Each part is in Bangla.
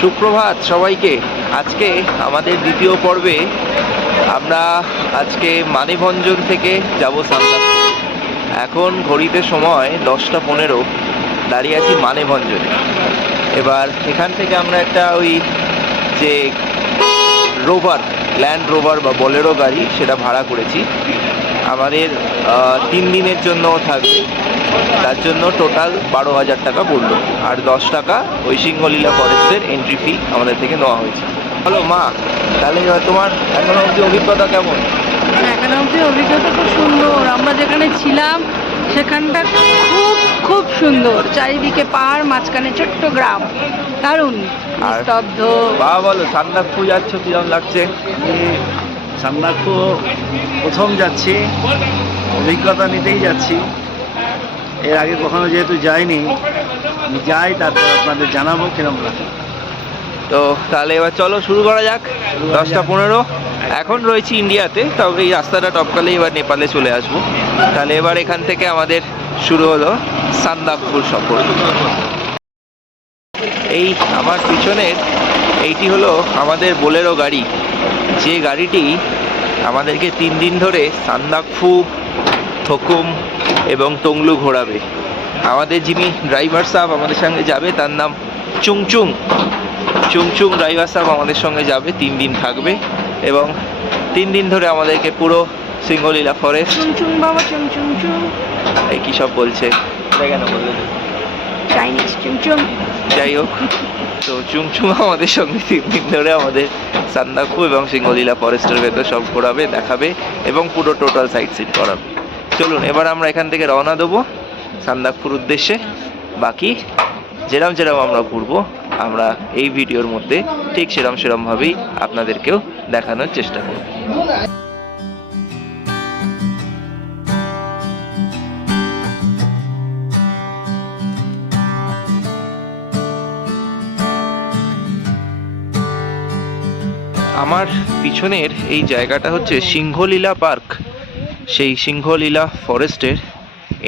সুপ্রভাত সবাইকে। আজকে আমাদের দ্বিতীয় পর্বে আমরা আজকে মানেভঞ্জন থেকে যাব সান্দাকফু। এখন ঘড়িতে সময় 10টা 15, দাঁড়িয়ে আছি মানেভঞ্জনে। এবার এখান থেকে আমরা একটা ওই যে রোভার, ল্যান্ড রোভার বা বোলেরো গাড়ি, সেটা ভাড়া করেছি। আমাদের 3 দিনের জন্য থাকবে, তার জন্য টোটাল 12,000 টাকা পড়লো। আর 10 টাকা ওই সিংহলীলা ফরেস্টের এন্ট্রি ফি আমাদের থেকে নেওয়া হয়েছে। হ্যালো মা, তাহলে তোমার এখনো অবধি অভিজ্ঞতা কেমন? এখানে অবধি অভিজ্ঞতা খুব সুন্দর। আমরা যেখানে ছিলাম সেখানটা খুব খুব সুন্দর, চারিদিকে পাহাড়, মাঝখানে ছোট্ট গ্রাম, দারুণ স্তব্ধ। বা বলো, সান্দাকফু যাচ্ছ, কিরম লাগছে? সান্দাকফু প্রথম যাচ্ছি, অভিজ্ঞতা নিতেই যাচ্ছি। এর আগে কখনো যেহেতু যাইনি, যাই তারপর আপনাদের জানাবো কিরম লাগে। তো তাহলে এবার চলো শুরু করা যাক। 10টা 15, এখন রয়েছি ইন্ডিয়াতে, তবে এই রাস্তাটা টপকালে এবার নেপালে চলে আসবো। তাহলে এবার এখান থেকে আমাদের শুরু হলো সান্দাকফুর সফর। এই আমার পিছনের এইটি হলো আমাদের বোলেরো গাড়ি, যে গাড়িটি আমাদেরকে 3 দিন ধরে সান্দাকফু, থকুম এবং টংলু ঘোরাবে। আমাদের যিনি ড্রাইভার সাহেব আমাদের সঙ্গে যাবে, তার নাম চুংচুং। চুংচুং ড্রাইভার সাহেব আমাদের সঙ্গে যাবে, 3 দিন থাকবে এবং 3 দিন ধরে আমাদেরকে পুরো সিংহলীলা ফরেস্ট, চুংচুং বাবা, চুংচুং চুং, এই কী সব বলছে কেন বললেন, চাইনিজ চুংচুং। যাই হোক, তো চুংচুং আমাদের সঙ্গে 3 দিন ধরে আমাদের সান্দাকফু এবং সিংহলীলা ফরেস্টের ভেতর সব ঘোরাবে, দেখাবে এবং পুরো টোটাল সাইট সিন করাবে। চলুন এবার আমরা এখান থেকে রওনা দেবো সান্দাকফুর উদ্দেশ্যে। বাকি যেরম আমরা ঘুরবো, আমরা এই ভিডিওর মধ্যে ঠিক সেরমভাবেই আপনাদেরকেও দেখানোর চেষ্টা করব। আমার পিছনের এই জায়গাটা হচ্ছে সিংহলীলা পার্ক, সেই সিংহলীলা ফরেস্টের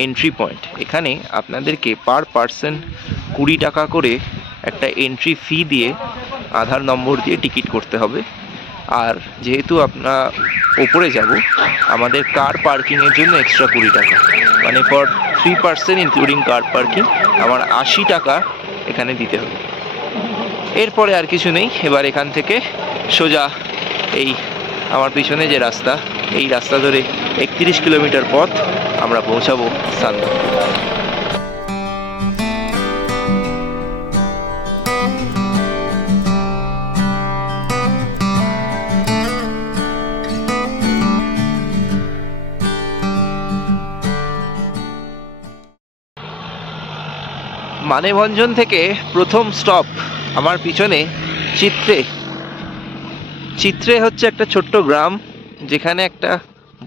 এন্ট্রি পয়েন্ট। এখানে আপনাদেরকে পার পার্সন 20 টাকা করে একটা এন্ট্রি ফি দিয়ে, আধার নম্বর দিয়ে টিকিট করতে হবে। আর যেহেতু আমরা ওপরে যাব, আমাদের কার পার্কিংয়ের জন্য এক্সট্রা 20 টাকা, মানে for 3 person including car parking আমার 80 টাকা এখানে দিতে হবে। এরপরে আর কিছু নেই। এবার এখান থেকে সোজা এই আমার পিছনে যে রাস্তা, এই রাস্তা ধরে 31 কিলোমিটার পথ আমরা পৌঁছাবো সান্দাকফু। মানেভঞ্জন থেকে প্রথম স্টপ আমার পিছনে চিত্রে। চিত্রে হচ্ছে একটা ছোট্ট গ্রাম, যেখানে একটা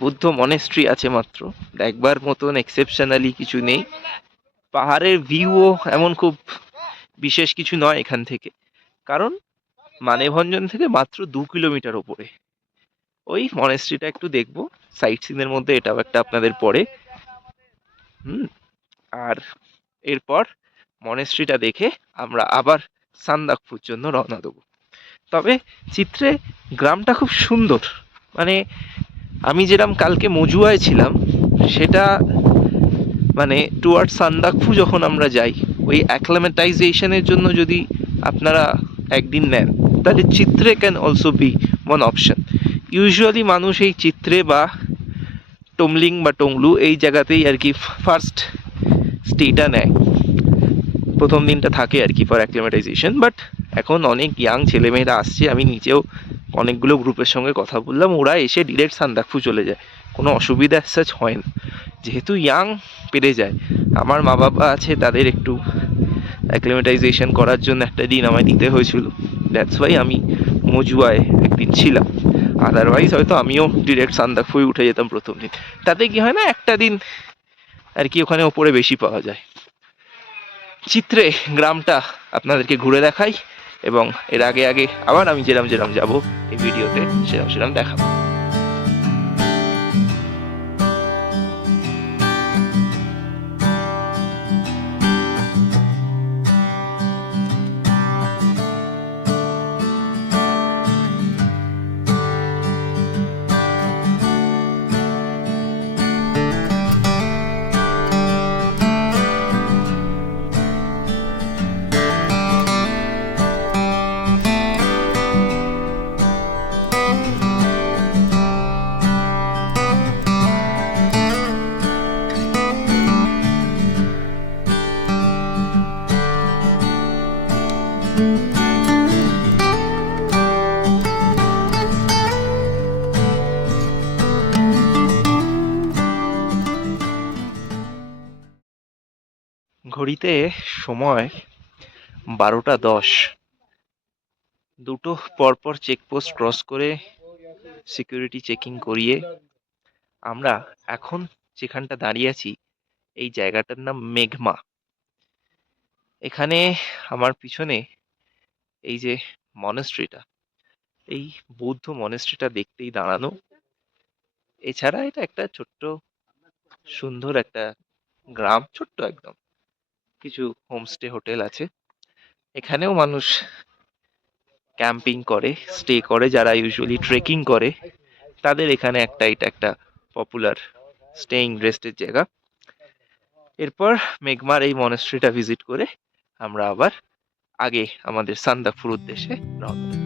বুদ্ধ মনেস্ট্রি আছে মাত্র, দেখবার মতন এক্সেপশনালি কিছু নেই। পাহাড়ের ভিউও এমন খুব বিশেষ কিছু নয় এখান থেকে, কারণ মানেভঞ্জন থেকে মাত্র 2 কিলোমিটার ওপরে। ওই মনেস্ট্রিটা একটু দেখবো, সাইট সিনের মধ্যে এটাও একটা আপনাদের পড়ে। আর এরপর মনেস্ট্রিটা দেখে আমরা আবার সান্দাকফুর জন্য রওনা দেবো। তবে চিত্রে গ্রামটা খুব সুন্দর, মানে আমি যেরকম কালকে মজুয়ায় ছিলাম, সেটা মানে টুয়ার্ড সান্দাকফু যখন আমরা যাই, ওই অ্যাক্লামেটাইজেশনের জন্য যদি আপনারা একদিন নেন, তাহলে চিত্রে can also be one option. Usually মানুষ এই চিত্রে বা টমলিং বা টংলু এই জায়গাতেই আর কি ফার্স্ট স্টেটা নেয়, প্রথম দিনটা থাকে আর কি ফর অ্যাক্লিমেটাইজেশন। বাট এখন অনেক ইয়াং ছেলেমেয়েরা আসছে, আমি নিজেও অনেকগুলো গ্রুপের সঙ্গে কথা বললাম, ওরা এসে ডিরেক্ট সান্দাকফু চলে যায়, কোনো অসুবিধা সাচ হয় না, যেহেতু ইয়াং পেরে যায়। আমার মা বাবা আছে, তাদের একটু অ্যাক্লিমেটাইজেশন করার জন্য একটা দিন আমায় দিতে হয়েছিল, দ্যাটস ওয়াই আমি মজুয়ায় একদিন ছিলাম। আদারওয়াইজ হয়তো আমিও ডিরেক্ট সান্দাকফুই উঠে যেতাম প্রথম দিন। তাতে কি হয় না, একটা দিন আর কি ওখানে ওপরে বেশি পাওয়া যায়। চিত্রে গ্রামটা আপনাদেরকে ঘুরে দেখাই, এবং এর আগে আবার আমি যেরম যাবো এই ভিডিওতে সেরম দেখাবো। ঘড়িতে সময় 12টা 10। দুটো পরপর চেকপোস্ট ক্রস করে সিকিউরিটি চেকিং করিয়ে আমরা এখন যেখানটা দাঁড়িয়ে আছি এই জায়গাটার নাম মেঘমা। এখানে আমার পিছনে এই যে মনেস্ট্রিটা, এই বৌদ্ধ মনেস্ট্রিটা দেখতেই দাঁড়ানো। এছাড়া এটা একটা ছোট্ট সুন্দর একটা গ্রাম, ছোট্ট একদম। কিছু হোমস্টে হোটেল আছে, এখানেও মানুষ ক্যাম্পিং করে, স্টে করে। যারা ইউজুয়ালি ট্রেকিং করে তাদের এখানে এটা একটা পপুলার স্টেইং রেস্টের জায়গা। এরপর মেঘমার এই মনেস্ট্রিটা ভিজিট করে আমরা আবার আগে আমাদের সান্দাকফুর উদ্দেশ্যে রওনা দেব।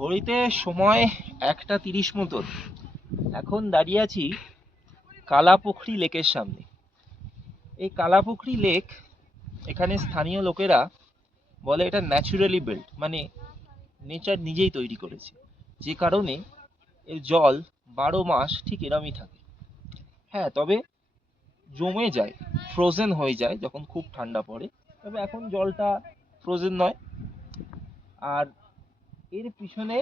ঘড়িতে সময় 1টা 30 মতন। এখন দাঁড়িয়ে আছি কালাপুখরি লেকের সামনে। এই কালাপুখরি লেক, এখানে স্থানীয় লোকেরা বলে এটা ন্যাচুরালি বিল্ড, মানে নেচার নিজেই তৈরি করেছে, যে কারণে এর জল 12 মাস ঠিক এরমই থাকে। হ্যাঁ, তবে জমে যায়, ফ্রোজেন হয়ে যায় যখন খুব ঠান্ডা পড়ে। তবে এখন জলটা ফ্রোজেন নয়। আর এর পিছনে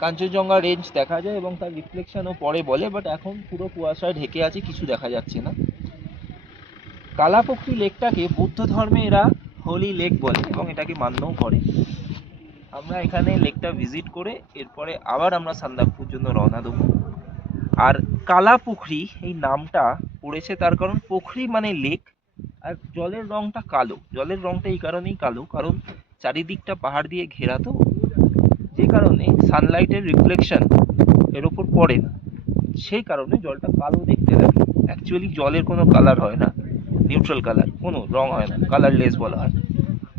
কাঞ্চনজঙ্ঘা রেঞ্জ দেখা যায় এবং তার রিফ্লেকশনও পরে বলে, বাট এখন পুরো কুয়াশায় ঢেকে আছে, কিছু দেখা যাচ্ছে না। কালাপুখরি লেকটাকে বৌদ্ধ ধর্মে এরা হোলি লেক বলে এবং এটাকে মান্যও করে। আমরা এখানে লেকটা ভিজিট করে এরপরে আবার আমরা সান্দাকফুর জন্য রওনা দেবো। আর কালাপুখরি এই নামটা পড়েছে তার কারণ পুখরি মানে লেক, আর জলের রংটা কালো। জলের রংটা এই কারণেই কালো কারণ চারিদিকটা পাহাড় দিয়ে ঘেরা, তো যে কারণে সানলাইটের রিফ্লেকশন এর ওপর পড়ে না, সেই কারণে জলটা কালো দেখতে লাগে। অ্যাকচুয়ালি জলের কোনো কালার হয় না, নিউট্রাল কালার, কোনো রং হয় না, কালারলেস বলা হয়।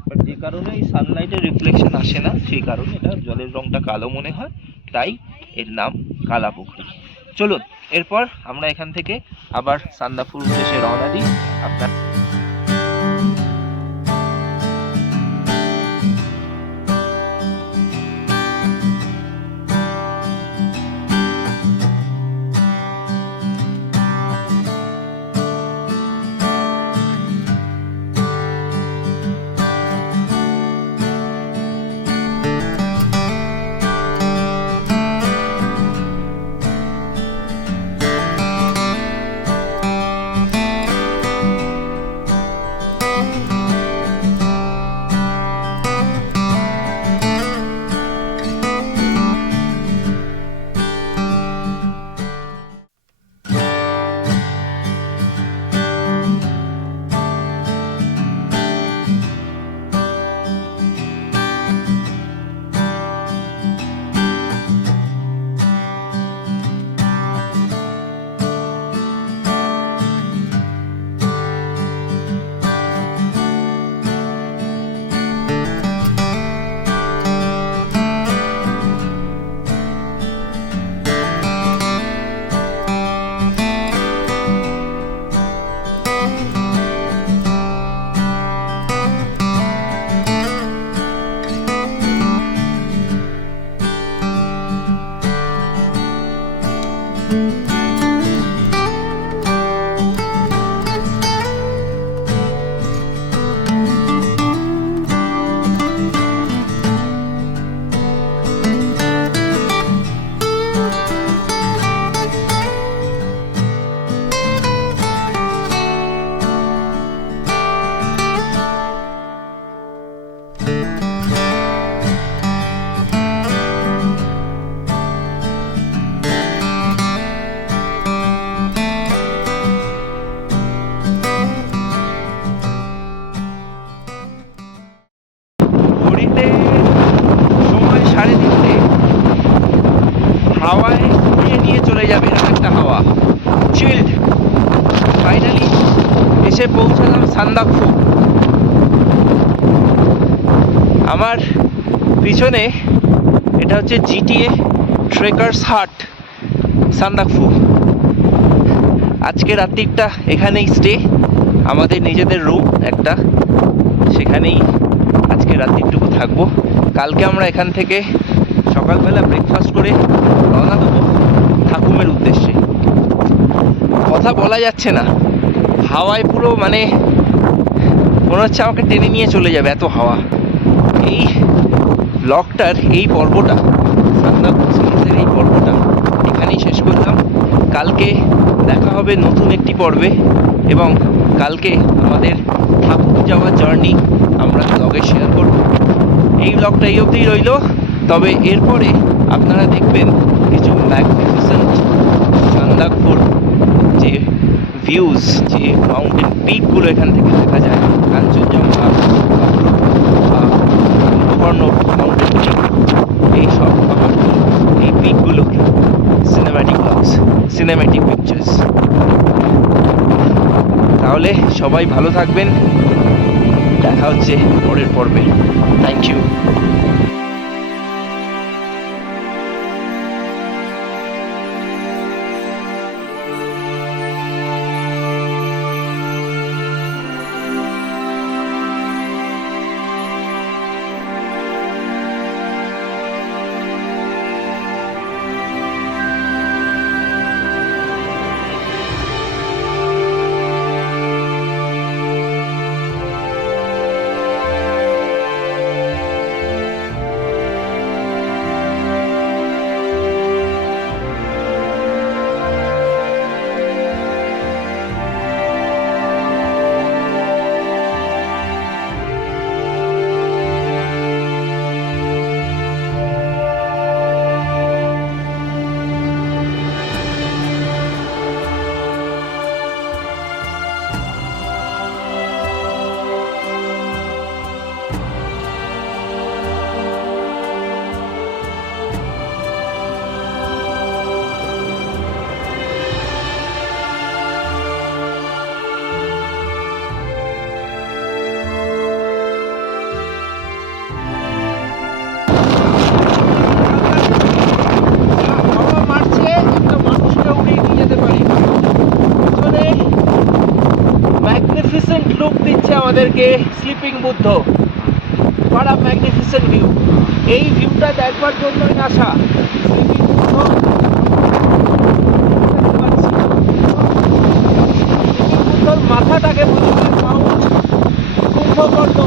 বাট যে কারণে এই সানলাইটের রিফ্লেকশন আসে না, সেই কারণে এটা জলের রংটা কালো মনে হয়, তাই এর নাম কালাপুখরি। চলুন এরপর আমরা এখান থেকে আবার সান্দাকফুর উদ্দেশ্যে রওনা দিই। আপনার এসে পৌঁছালাম সান্দাকফু। আমার পিছনে এটা হচ্ছে জিটিএ ট্রেকার্স হাট সান্দাকফু। আজকে রাত্রিটা এখানেই স্টে, আমাদের নিজেদের রুম একটা, সেখানেই আজকে রাত্রিটুকু থাকবো। কালকে আমরা এখান থেকে সকালবেলা ব্রেকফাস্ট করে রওনা দেবো ঠাকুমের উদ্দেশ্যে। কথা বলা যাচ্ছে না, হাওয়ায় পুরো মানে মনে হচ্ছে আমাকে টেনে নিয়ে চলে যাবে, এত হাওয়া। এই ব্লগটার এই পর্বটা, সান্দাকফু সিরিজের এই পর্বটা এখানেই শেষ করলাম। কালকে দেখা হবে নতুন একটি পর্বে, এবং কালকে আমাদের ঠাকুর যাওয়ার জার্নি আমরা ব্লগে শেয়ার করব। এই ব্লগটা এই অবধি রইল, তবে এরপরে আপনারা দেখবেন কিছু ম্যাগনিফিসেন্ট সান্দাকফুর যে ভিউজ, যে মাউন্টেন পিকগুলো এখান থেকে দেখা যায়, কাঞ্চনজঙ্ঘা, কুম্ভকর্ণ মাউন্টেন পিক, এইসব পাহাড়গুলো, এই পিকগুলো সিনেম্যাটিক ব্লগস, সিনেম্যাটিক পিকচার্স। তাহলে সবাই ভালো থাকবেন, দেখা হচ্ছে পরের পর্বে। Thank you. ম্যাগনিফিসেন্ট লুক দিচ্ছে আমাদেরকে sleeping Buddha. What a magnificent view! এই ভিউটা দেখবার জন্যই আসা। স্লিপিং বুদ্ধ, স্লিপিং বুদ্ধর মাথাটাকে বলা হয় মাউন্ট কুম্ভকর্ণ।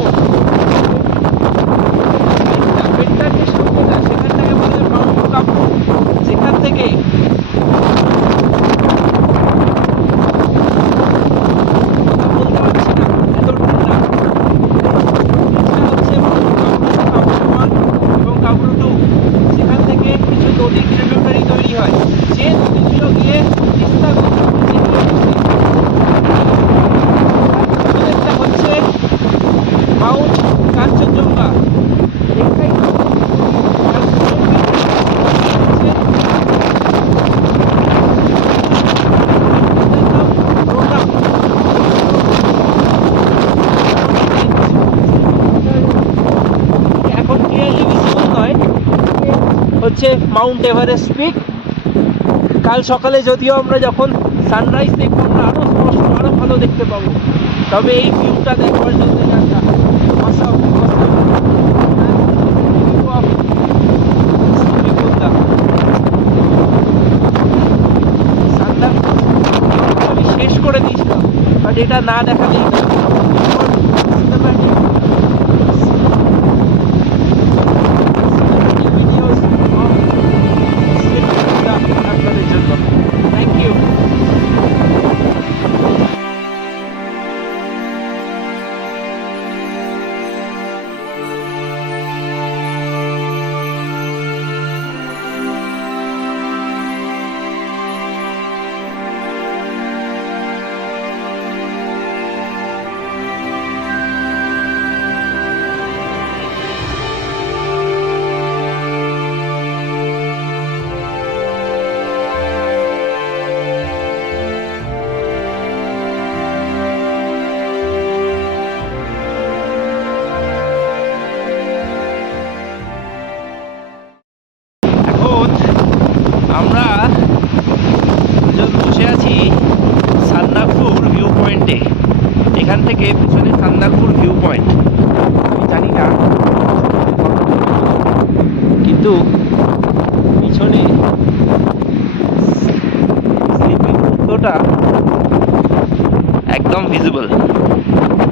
পেটটার যে সামনেটা সেখানটাকে বলা হয় মাউন্ট কাপু, যেখান থেকে হচ্ছে মাউন্ট এভারেস্ট পিক। কাল সকালে যদিও আমরা যখন সানরাইজ দেখবো আমরা আরো স্পষ্ট, আরো ভালো দেখতে পাবো, তবে এই ভিউটা দেখবার জন্য আমি শেষ করে দিয়েছিলাম, বাট এটা না দেখালেই আপনাদের জন্য। Thank you. থেকে পিছনে সান্দাকফু ভিউ পয়েন্ট। আমি জানি না কিন্তু পিছনে স্লিপিং বুদ্ধটা একদম ভিজিবল।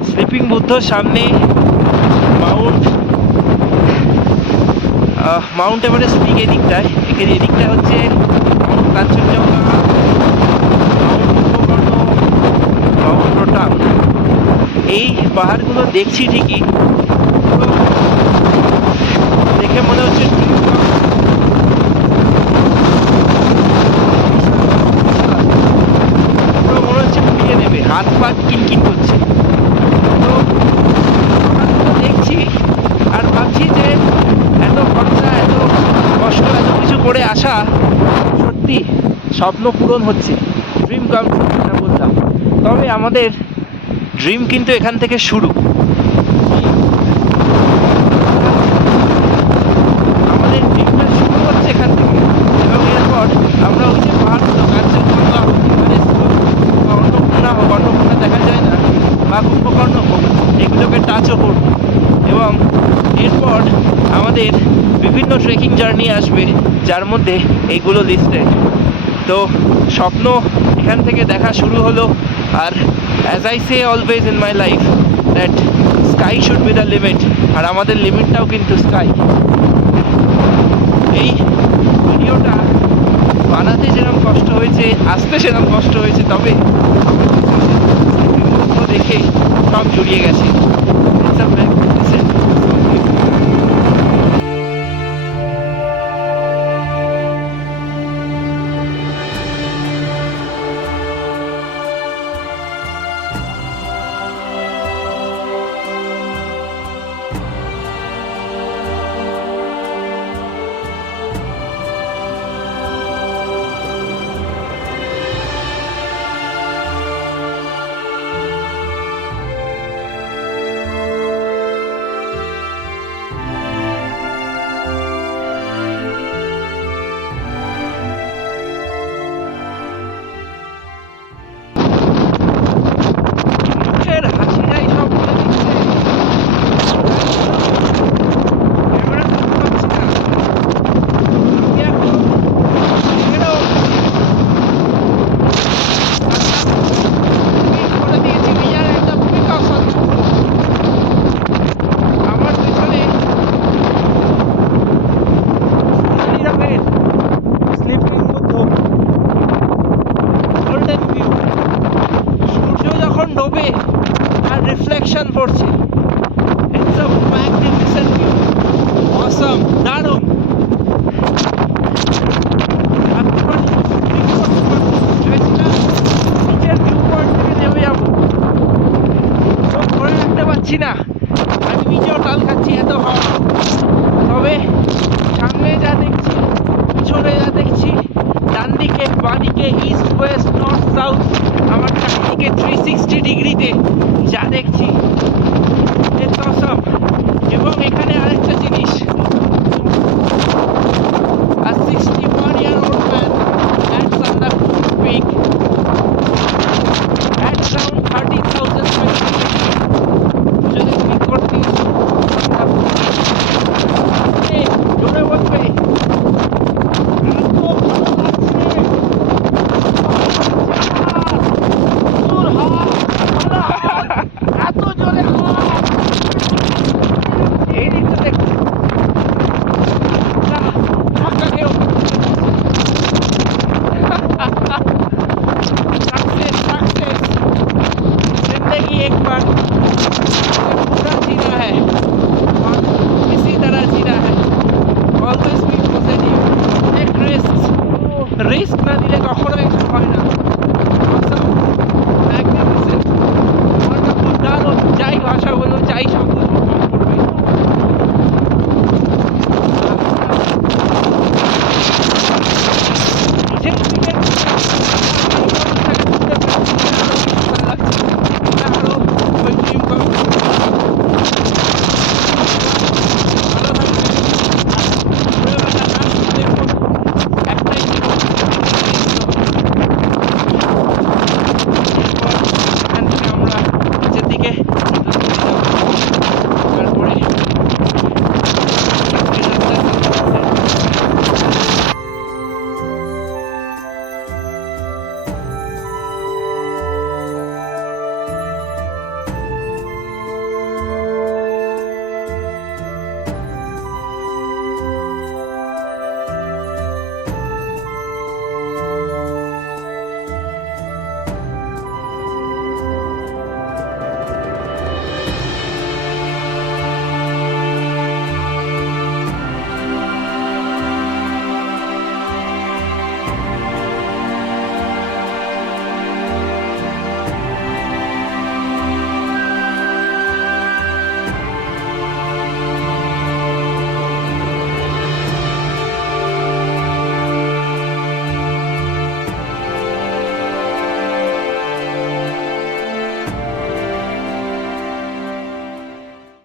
স্লিপিং বুদ্ধর সামনে মাউন্ট এভারেস্ট পিক এদিকটায়, এদিকটা হচ্ছে মাউন্ট কাঞ্চনজঙ্ঘা, মাউন্ট রোটাং। এই পাহাড়গুলো দেখছি ঠিকই, তো দেখে মনে হচ্ছে মনে হচ্ছে ফুলিয়ে নেবে, হাত পা কিনকিন করছে। তো দেখছি আর ভাবছি যে এত খরচা, এত কষ্ট, এত কিছু করে আসা সত্যি স্বপ্ন পূরণ হচ্ছে, ড্রিম কাম না বললাম। তবে আমাদের ড্রিম কিন্তু এখান থেকে শুরু। আমাদের ড্রিমটা শুরু হচ্ছে এখান থেকে, এবং এরপর আমরা ওই যে পাহাড়গুলো কাঞ্চনজঙ্ঘা, কর্ণকুন্না দেখা যায় না, বা কুম্ভকর্ণ হোক, এগুলোকে টাচও করব। এবং এরপর আমাদের বিভিন্ন ট্রেকিং জার্নি আসবে, যার মধ্যে এইগুলো লিস্টেড। তো স্বপ্ন এখান থেকে দেখা শুরু হলো। আর as I say always in my life that sky should be the limit, আর আমাদের লিমিটটাও কিন্তু স্কাই। এই ভিডিওটা বানাতে যেরকম কষ্ট হয়েছে, আসতে সেরকম কষ্ট হয়েছে, তবে আমার দেখে সব জড়িয়ে গেছে। It's a magnificent রিফ্লেকশন পড়ছে। It's a magnificent view. Awesome, দারুণ। নিচের ভিউ পয়েন্ট থেকে নেমে যাবো, ধরে রাখতে পারছি না, আমি নিজেও টাল খাচ্ছি, এত হাওয়া। তবে সামনে যা দেখছি, পিছনে যা দেখছি, ডান দিকে, বাঁ দিকে, ইস্ট ওয়েস্ট নর্থ সাউথ, আমার চারিদিকে 360 ডিগ্রিতে যা দেখছি